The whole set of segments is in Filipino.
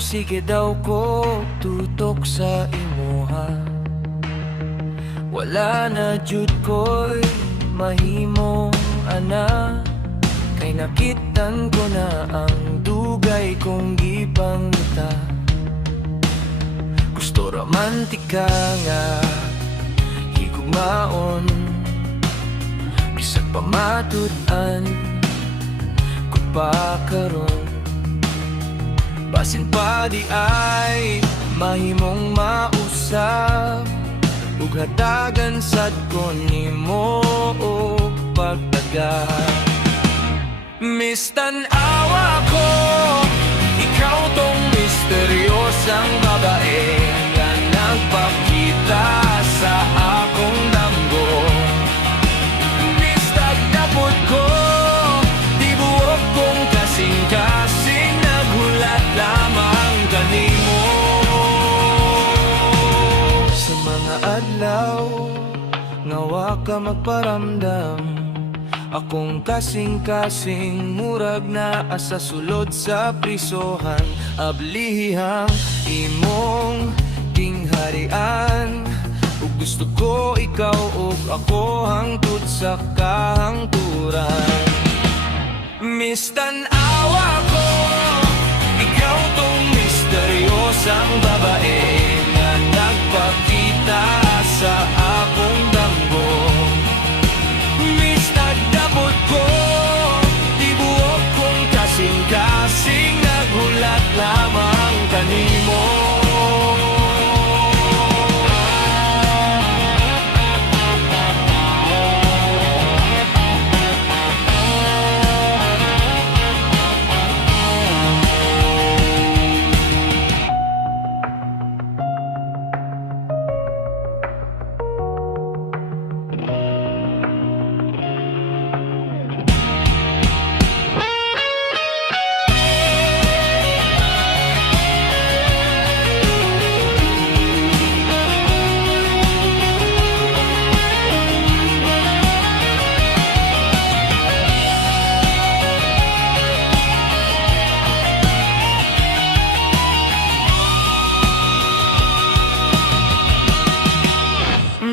sige daw ko tutok sa imuha. Wala na jud ko'y mahimo ana, kay nakitan ko na ang dugay kong gipangita. Gusto romantika nga higugmaon, bisag pamatud-an ko pa karon. Basin pa di ay mahimong mausap, ug hatagan sad ko nimo og pagtagal. Mistan-awa ko, ikaw tong misteryosang babae nga nagpakita sa akong damgo. Mistagdapot ko, di buok kong kasing-kasing, naghulat lamang kanimo. Sa mga adlaw ngawa ka magparamdam, akong kasing-kasing murag na asa sulod sa prisohan. Ablihang imong tingharian, ug gusto ko ikaw ug ako hangtod sa kahangturan. Mistan-awa ko, ikaw tong misteryosang babae nga nagpakita sa akong damgo. Mistagdapot ko, di buok kong kasing-kasing, naghulat lamang kanimo.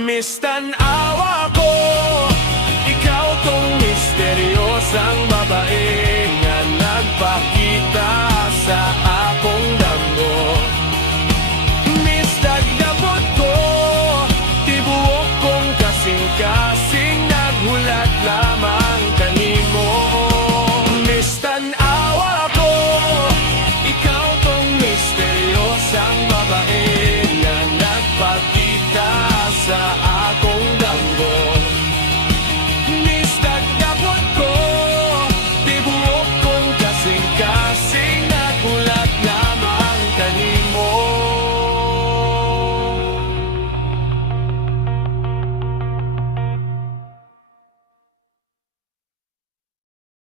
Mistan-awa ko, ikaw tong misteryosang babae nga nagpakita sa